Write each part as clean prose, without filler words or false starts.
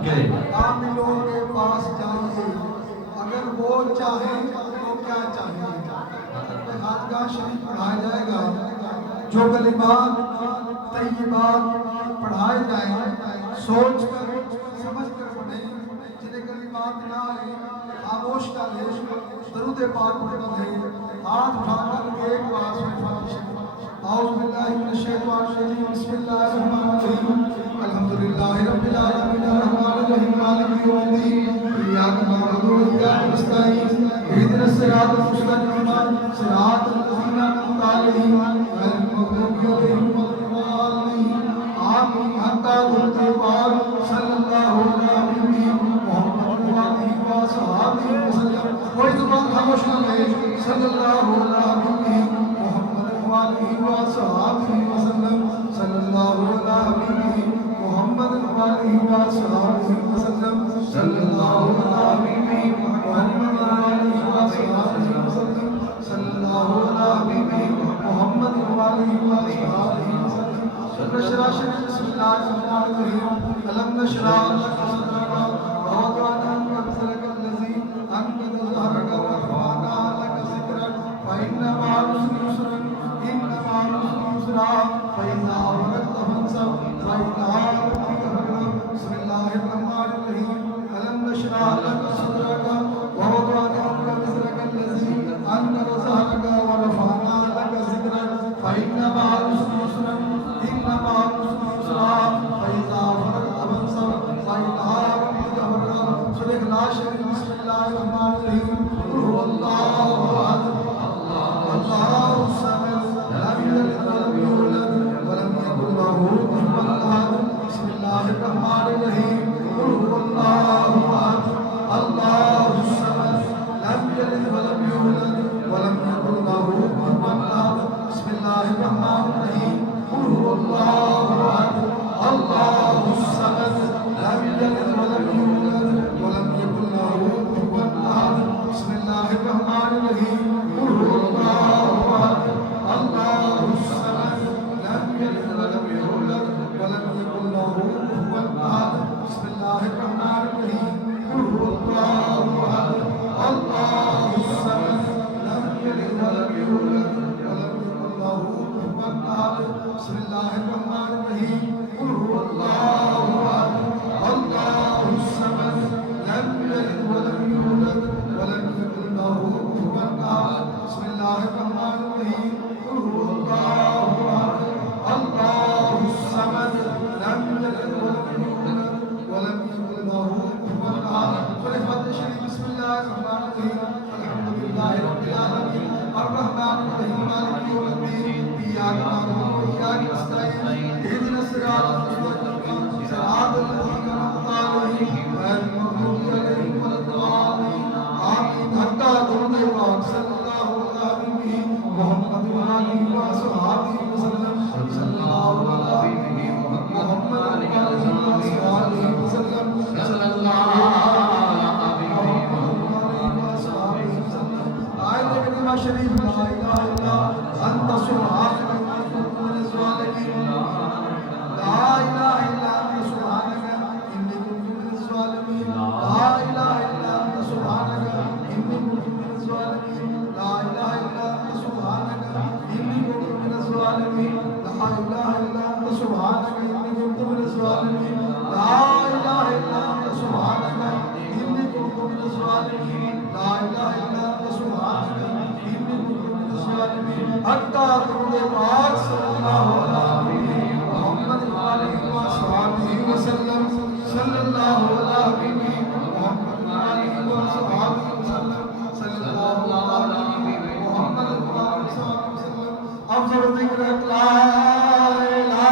عاملوں کے پاس جائیے، اگر وہ چاہیں تو کیا چاہیے؟ خانقاہ شریف پڑھایا جائے گا، جو کلمات طیبات پڑھائے جائیں سوچ کر سمجھ کر پڑھیں، جنہیں کلمات نہ آئے خاموش کا لے، درود پاک پڑھتا ہے، ہاتھ اٹھا کر ایک بار اعوذ باللہ من الشیطان الرجیم، بسم اللہ الرحمن الرحیم، الحمدللہ رب العالمین الرحمن الرحیم مالک یوم الدین، ایاک نعبد و ایاک نستعین، اہدنا الصراط المستقیم صراط الذین انعمت علیہم غیر المغضوب علیہم ولا الضالین آمین۔ حتی درود پاک صلی اللہ علیہ محمد وآلہ وصحبہ وسلم، کوئی زبان خاموش نہ رہے، صلی اللہ علیہ محمد وصحابہ وسلم، صلی اللہ علیہ محمد وصحابہ وسلم، صلی اللہ علیہ محمد وصحابہ وسلم، صلی اللہ علیہ محمد وصحابہ وسلم۔ نشرح شریف بسم اللہ الرحمن الرحیم، الم نشرح لک صدرک ووضعنا عنک وزرک الذی انقض ظہرک ورفعنا لک ذکرک فإن مع العسر یسرا إن مع العسر يسرا فإذا فرغت فانصب وإلى ربك فارغب۔ بسم الله الرحمن الرحيم، ألم نشرح لك صدرك ووضعنا عنك وزرك الذي أنقض ظهرك ورفعنا لك ذكرك فإن مع العسر يسرا إن مع العسر يسرا فإذا فرغت فانصب وإلى ربك فارغب۔ سورہ اخلاص شریف بسم اللہ الرحمن الرحیم، قل هو الله أحد الله الصمد لم يلد ولم يولد ولم يكن له كفوا أحد۔ بسم الله الرحمن الرحيم، قل هو الله أحد الله الصمد لم يلد ولم يولد ولم يكن له كفوا أحد۔ بسم الله الرحمن الرحيم، قل هو الله أحد الله الصمد لم يلد ولم يولد ولم يكن له كفوا أحد۔ بسم الله الرحمن الرحيم، قل هو الله أحد الله الصمد لم يلد ولم يولد ولم يكن له كفوا أحد۔ بسم الله الرحمن الرحيم، قل هو الله أحد الله الصمد لم يلد ولم يولد ولم يكن له كفوا أحد۔ بسم الله الرحمن الرحيم، قل هو الله أحد الله الصمد لم يلد ولم يولد ولم يكن له كفوا أحد۔ بسم الله الرحمن الرحيم، قل هو الله أحد الله الصمد لم يلد ولم يولد ولم يكن له كفوا أحد۔ سورہ فاتحہ شریف بسم اللہ الرحمن الرحیم، الحمدللہ رب العالمین الرحمن الرحیم مالک یوم الدین، ایاک نعبد و ایاک نستعین، اہدنا الصراط المستقیم صراط الذین انعمت علیہم غیر المغضوب علیہم ولا الضالین آمین۔ حتی درود پاک صلی اللہ علیہ محمد وآلہ وصحبہ وسلم، صلی اللہ علیہ محمد وآلہ وصحبہ وسلم، صلی اللہ علیہ محمد وآلہ وصحبہ وسلم۔ آیت کریمہ شریف لا الہ الا انت سبحانک انی کنت من الظالمین، لا الہ الا انت سبحانک انی کنت من الظالمین، لا الہ الا انت سبحانک انی کنت من الظالمین، لا الہ الا انت سبحانک انی کنت من الظالمین، لا الہ الا انت سبحانک انی کنت من الظالمین، لا الہ الا انت سبحانک انی کنت من الظالمین، لا الہ الا انت سبحانک انی کنت من الظالمین۔ حتی درود پاک صلی اللہ علیہ محمد وآلہ وصحبہ وسلم، صلی اللہ علیہ محمد وآلہ وصحبہ وسلم، صلی اللہ علیہ محمد وآلہ وصحبہ وسلم۔ افضل ذکر لا الہ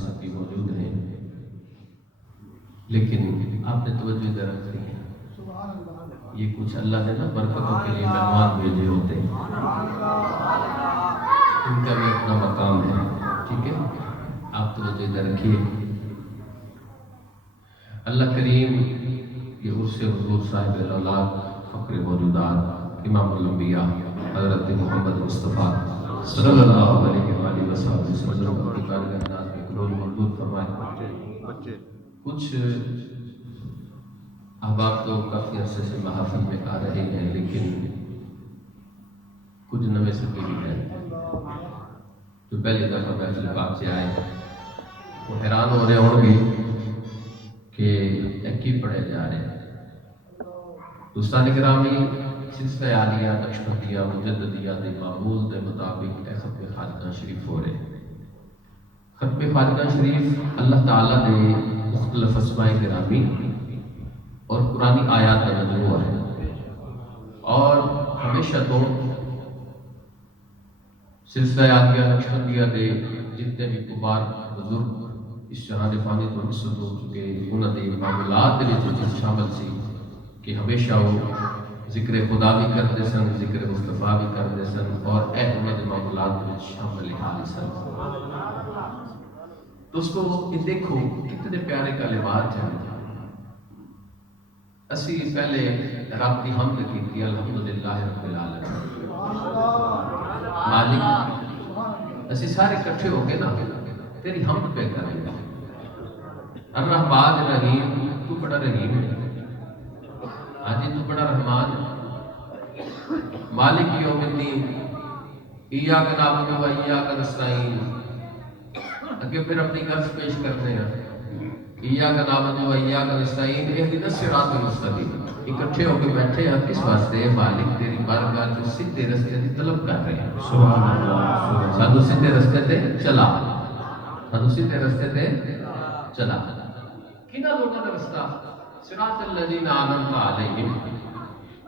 سبھی موجود ہیں، لیکن آپ نے توجہ ادھر رکھ دی ہے، یہ کچھ اللہ نے نا برکتوں کے لیے مہمان بھیجے ہوتے ہیں، ان کا بھی اپنا مقام ہے، ٹھیک ہے؟ آپ توجہ ادھر رکھیے۔ اللہ کریم یہ عرص حضور صاحب الاولاد فخر موجودات امام الانبیاء حضرت محمد مصطفیٰ صلی اللہ علیہ وآلہ وسلم کی کارگاہ میں قبول مردود فرمائے۔ کچھ احباب تو کافی عرصے سے محافل میں آ رہے ہیں، لیکن کچھ نوے سکے بھی ہیں جو پہلی دفعہ محفل پاک سے آئے، وہ حیران ہو رہے ہوں گے کہ ایک ہی پڑھے جا رہے ہیں۔ دوستان گرامی، سلسلہ عالیہ نقشبندیہ مجددیہ دے معمول دے مطابق اے ختم خالقہ شریف ہو رہے ہیں۔ ختم خالقہ شریف اللہ تعالیٰ دے مختلف اسماء گرامی اور قرآنی آیات کا مجموعہ ہے، اور ہمیشہ تو سلسلہ عالیہ نقشبندیہ دے جتنے بھی کبار بزرگ اس جہان فانی تو رخصت ہو چکے، انہوں نے معاملات میں شامل سی کہ ہمیشہ وہ ذکر خدا بھی کرتے سن، ذکر مصطفیٰ بھی کرتے سن، اور احمد معاملات میں شامل حال سن۔ دوستو یہ دیکھو کتنے پیارے کلمات ہیں۔ اسی پہلے رب کی حمد کی تھی، الحمدللہ رب العالمین، مالک اسی سارے کٹھے ہو کے نا تیری حمد پہ کریں گے۔ الرحمن الرحیم، تو بڑا رحیم ہے، ہاں جی تو بڑا رحمان ہے۔ مالک یوم الدین، ایاک نعبد و ایاک نستعین، اگے پھر اپنی غرض پیش کرتے ہیں، ایاک نعبد و ایاک نستعین اہدنا الصراط المستقیم۔ اکٹھے ہو کے بیٹھے ہیں کس واسطے؟ مالک تیری بارگاہ جو سیدھے رستے کی طلب کر رہے ہیں، سبحان اللہ، سانو سیدھے رستے تے چلا، سانو سیدھے رستے تے چلا۔ کنہاں لوگاں دا رستہ؟ صراط الذین انعمت علیہم،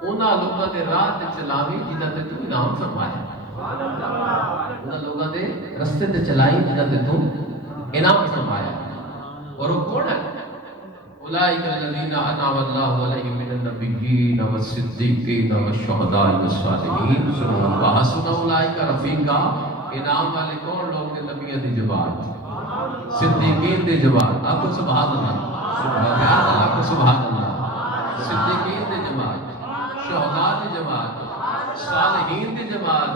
انہاں لوگاں دے راہ تے چلاوی جنہاں تے تو انعام فرمایا، انہاں لوگاں دے رستے تے چلائی جنہاں تے تو انعام فرمایا۔ اور وہ کون ہے؟ اولئک الذین انعم اللہ علیہم من النبیین والصدیقین والشہداء والصالحین وحسن اولئک رفیقا۔ انعام والے کون لوگ نے؟ نبیوں دی جماعت، صدیقین دی جماعت، آپ کو سبحان اللہ، آپ کو سبحان اللہ، صدیقین دی جماعت، شہداء دی جماعت، صالحین دی جماعت۔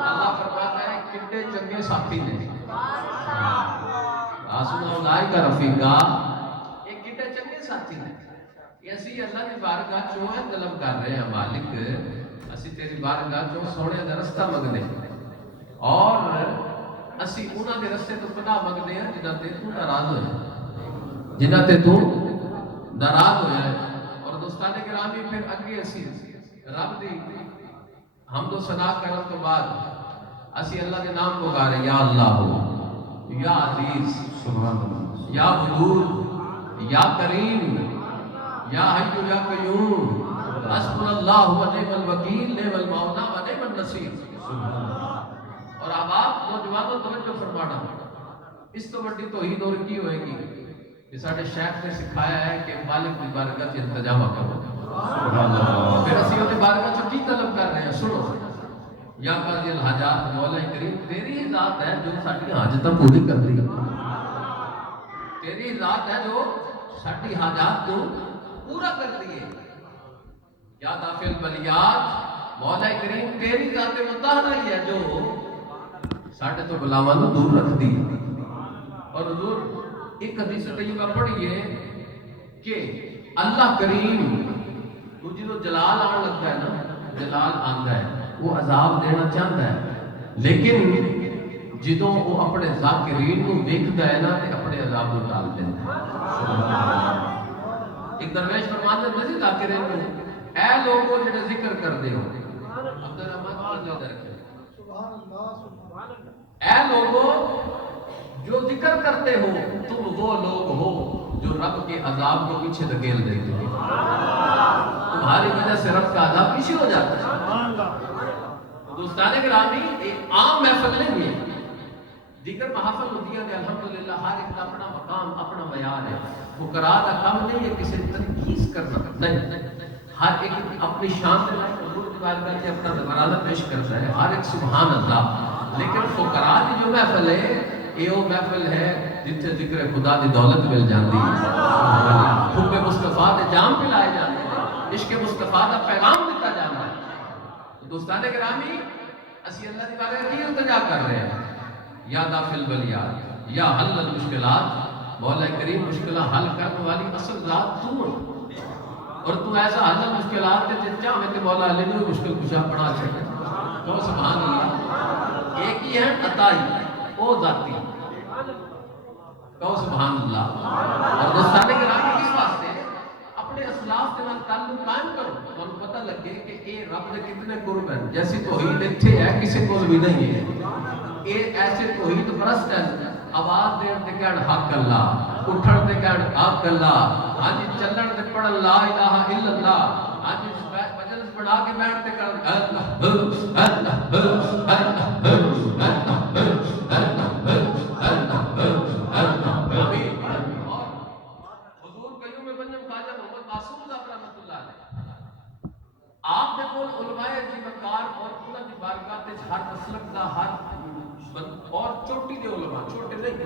اللہ فرماتا ہے کتنے چنگے ساتھی نے، آسنا اولئک رفیقا، یہ کتنے چنگے ساتھی نے۔ یہ اسی اللہ کی بارگاہ چوں ہے طلب کر رہے ہیں، مالک اسی تیری بارگاہ چوں سونے دا رستہ منگنے، اور اسی انہاں دے رستے تو پناہ منگنے ہیں جنہاں تے تو ناراض ہوئے، جنہاں تے تو ناراض ہویا ہے۔ اور دوستان گرامی پھر اگے اسی رب دی حمد و ثنا کرن تو بعد اسی اللہ کے نام پکارے، یا اللہ، یا عزیز، سبحان اللہ، یا ودود، یا کریم، یا حی یا قیوم، حسبنا اللہ و نعم الوکیل، نعم المولا و نعم النصیر۔ اور آپ نوجوانوں توجہ فرمانا، اس تو بڑی توحید اور کی ہوئے گی کہ ساڑھے شیخ نے سکھایا ہے کہ مالک کی بارگاہ سے انتظام کرو، پھر اسی ہوتے بارگاہ سے کی طلب کر رہے ہیں، سنو، یا قاضی الحاجات، مولا کریم تیری ذات ہے جو ساری حاجتیں پوری کر دی، تیری ذات ہے جو ساری حاجات کو پورا کر دیے، یا دافع البلیات، مولا کریم تیری ذات مطہرہ ہی ہے جو ساڑھے تو بلاواں نو دور رکھ دی۔ اور حضور ایک حدیث طیبہ پڑھیے کہ اللہ کریم تو جنہوں جلال آن لگتا ہے نا، جلال آندا ہے، وہ عذاب دینا چاہتا ہے، لیکن جدوں وہ اپنے ذاکرین کو دیکھتا ہے نا تے اپنے عذاب کو ٹال دیتا ہے۔ ایک درویش فرماتے ہیں ذاکرین کو، اے لوگوں جڑے ذکر کر دے ہو، عبدالرحمن کو ادھر رکھے، اے لوگوں جو ذکر کرتے ہو، تم وہ لوگ ہو جو رب کے عذاب کو پیچھے دھکیل دیتے ہو، تمہاری وجہ سے رب کا عذاب پیچھے ہو جاتا ہے۔ دوستان گرامی ایک عام محفل نہیں ہے، دیگر محافل ہوندیاں نے الحمدللہ ہر ایک کا اپنا مقام اپنا معیار ہے. فقراء کا کم نہیں ہے کسی تنقید کرنا نہیں. ہر ایک اپنی شان کے لائق حضور کی بارگاہ میں اپنا نذرانہ پیش کرتا ہے ہر ایک سبحان اللہ. لیکن فقراء کی جو محفل ہے یہ وہ محفل ہے جتھے ذکر خدا دی دولت مل جاندی ہے. حب مصطفیٰ دے جام پلائے جاندے ہیں. عشق مصطفیٰ دا پیغام دیتا جانا ہے. دوستان گرامی اسی اللہ دی بارگاہ کی التجا کر رہے ہیں. یا دافل بلیات یا حل المشکلات. مولا کریم مشکلہ حل کرنے والی اصل ذات تو اور تو ایسا حل مشکلات تے چاہے کہ مولا علی نے مشکل کشا پڑھا چھڑے. تو سبحان اللہ. ایک ہی ہے عطائی او ذاتی. کہو سبحان اللہ. اور دوستان گرامی کس واسطے اپنے اسلاف کے نال تعلق قائم کرو تو پتہ لگے کہ اے رب دے کتنے قرب ہیں. جیسی توحید اتھے ہے کسی کول بھی نہیں ہے. اے ایسے توحید پرست ہے. آواز دین تے کہن حق اللہ, اٹھن تے کہن حق اللہ, ہاں جی چلن تے پڑھن لا الہ الا اللہ, ہاں جی مجلس بنا کے بیٹھ تے کہن اللہ اللہ اللہ. حضور قیوم بنجم خواجہ محمد معصوم صاحب رحمۃ اللہ علیہ آپ دے کول علماء جیوکار اور انہاں دی بارگاہ تے ہر مسلک دا ہر اور چوٹی دے علماء چھوٹے نہیں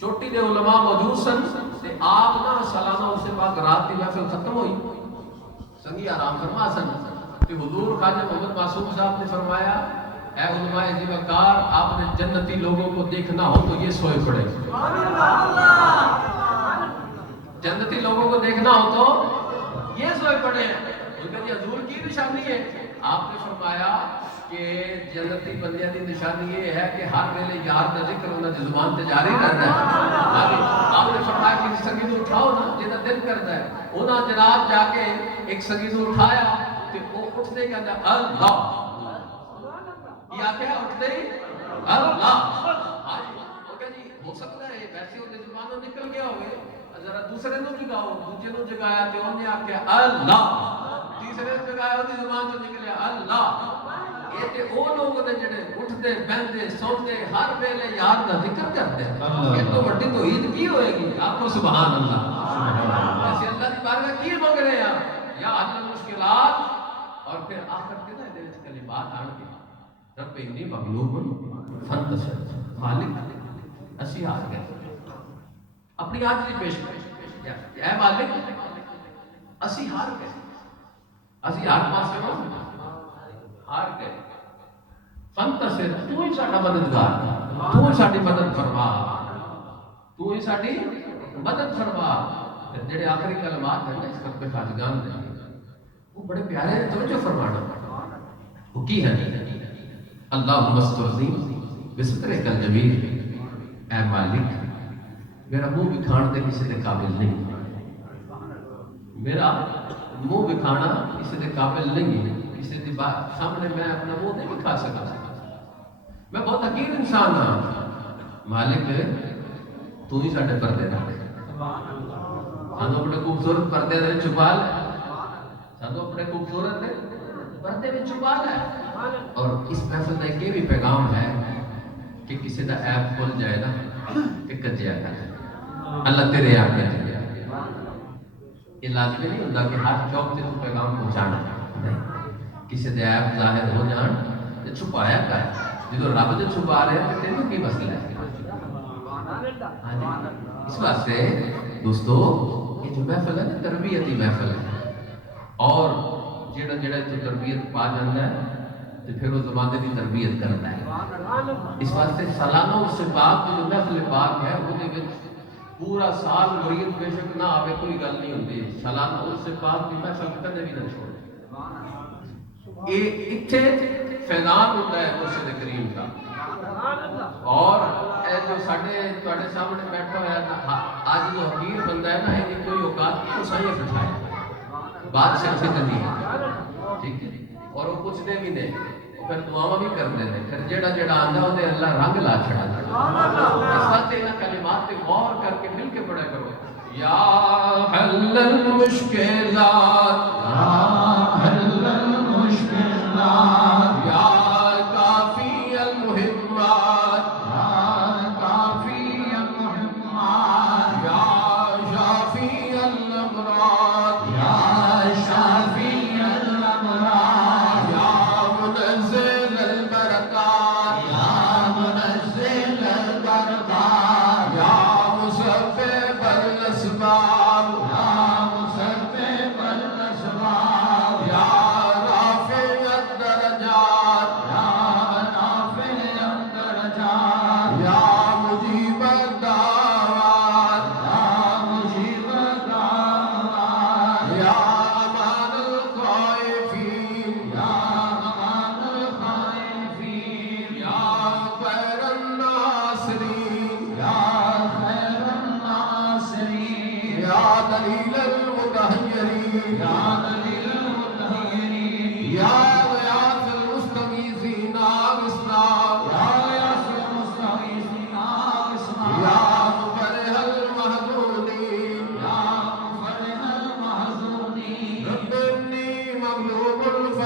چوٹی دے علماء موجود سن. تے آپ نا سالانہ اس سے بعد رات دی محفل ختم ہوئی سنگی آرام فرما سن. تے حضور خواجہ محمد معصوم صاحب نے فرمایا اے علماء جیوکار آپ نے جنتی لوگوں کو دیکھنا ہو تو یہ سوئے پڑے. جنتی لوگوں کو دیکھنا ہو تو یہ سوئے پڑے. ان کا حضور کی نشانی ہے. آپ نے فرمایا کہ جنتی بندیاں دی نشانی یہ ہے کہ ہر ویلے یار کا ذکر انہاں دی زبان تے جاری رہتا ہے. آپ نے فرمایا کہ سنگی نو اٹھاؤ نا جہاں دل کرتا ہے. انہاں جناب جا کے ایک سنگی نو اٹھایا تے وہ اٹھتے کہتا اللہ یا کیا اٹھتے ہی اللہ. وہ کہ جی ہو سکتا ہے ویسے وہ زبانوں نکل گیا ہوئے ذرا دوسرے نو جگاؤ. دوسرے نو جگایا تے انہیں آکھیا اللہ. تیسرے نو جگایا وہ زبان تو نکلیا اللہ. یہ تے او لوگ نے جڑے اٹھتے بہندے سوتے ہر ویلے یار دا ذکر کرتے ہیں. یہ تو بڑی توحید کی ہوئے گی. آپ کو سبحان اللہ. ایسے اللہ کی بارگاہ کی مانگ رہے ہیں یا حل المشکلات. اور پھر آخر کے نا دے وچ کلمات آن کے رب انی مغلوب فانتصر. مالک اسی ہار گئے. اپنی آج پیش اے مالک اسی ہار گئے. اسی ہار پاسے ہار گئے. فانتصر تو ہی ساڈا مددگار, تو ہی ساڈی مدد فرما, تو ہی ساڈی مدد فرما. جڑے آخری کلمات ہیں اس وقت پہ خاجگان دے وہ بڑے پیارے ہیں. توجہ فرمانا وہ کی ہے اللہم استرضی بسترک الجمیل. اے مالک میرا منہ بکھاڑ دے کسی دے قابل نہیں. میرا منہ بکھانا کسی دے قابل نہیں. کسی دی سامنے میں اپنا منہ نہیں بکھا سکا. میں بہت حقیر انسان ہاں. مالک تو ہی ساڈے پردے رکھ. سانو اپنے خوبصورت پردے دے چھپا لے. سانو اپنے خوبصورت پردے میں چھپا لے. اور اس محفل کا ایک یہ بھی پیغام ہے کہ کسی کا عیب کھل جائے نا کہ کجیا کر اللہ تیرے آپ کے لیے. یہ لازمی نہیں ہوتا کہ ہر چوک سے تو پیغام پہنچانا نہیں. کسی کا عیب ظاہر ہو جان تو چھپایا کا ہے. جب رب جو چھپا رہے ہیں تو تینوں کی مسئلہ ہے. اس واسطے دوستو یہ جو محفل ہے نا تربیتی محفل ہے. اور جڑا جڑا تو تربیت پا جاتا ہے تو پھر وہ زمانے کی تربیت کرتا ہے. اس واسطے سالانہ اس سے پاک جو محفل پاک ہے وہ پورا سال مرید بے شک نہ آوے کوئی گل نہیں ہوتی. سالانہ اس سے پاک کی محفل کدے بھی نہ چھوڑے. یہ اتھے فیضان ہوتا ہے مرشد کریم کا. اور اے جو ساڈے تواڈے سامنے بیٹھا ہوا ہے آج جو حقیر بندہ ہے نا یہ کوئی اوقات نہیں سائیں بٹھائے بات سے نہیں ہے. ٹھیک ہے. اور وہ کچھ دے بھی نہیں پھر دعاواں بھی کرتے ہیں. پھر جڑا جڑا آندا وہ اللہ رنگ لا چھڑا. اس وقت ان کلمات پہ غور کر کے مل کے پڑھا کرو. یا حل المشکلات یا حل المشکلات یا کافی المہمات یا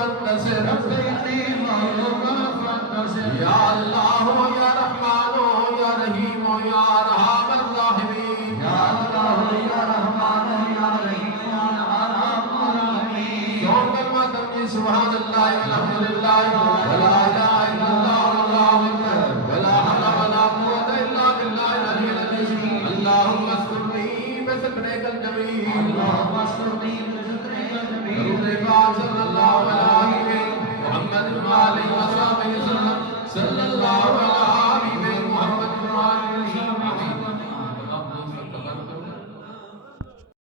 فانتصر رب انی مغلوب فانتصر یا اللہ یا رحمان یا رحیم یا ارحم الراحمین یا اللہ یا رحمان یا رحیم یا ارحم الراحمین دو کلمہ تنجی سبحان اللہ والحمدللہ ولا الہ الا اللہ واللہ اکبر ولا حول ولا قوة الا باللہ العلی العظیم اللہم استرنی بسترک الجمیل اللہم استرنی بسترک الجمیل درود پاک صلی اللہ علیہ